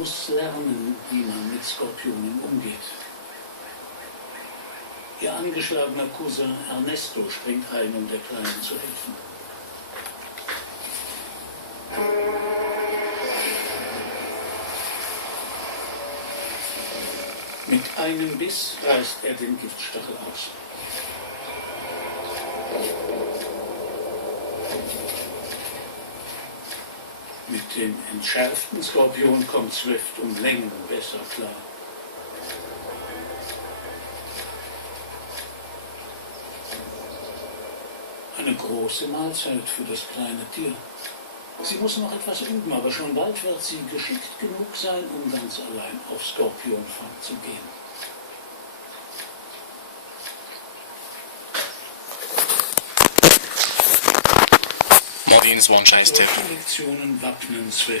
Muss lernen, wie man mit Skorpionen umgeht. Ihr angeschlagener Cousin Ernesto springt ein, um der Kleinen zu helfen. Mit einem Biss reißt er den Giftstachel aus. Mit dem entschärften Skorpion kommt Swift um Längen besser klar. Eine große Mahlzeit für das kleine Tier. Sie muss noch etwas üben, aber schon bald wird sie geschickt genug sein, um ganz allein auf Skorpionfang zu gehen. Martins One-Scheiß-Tipp. Lektionen wappnen Swift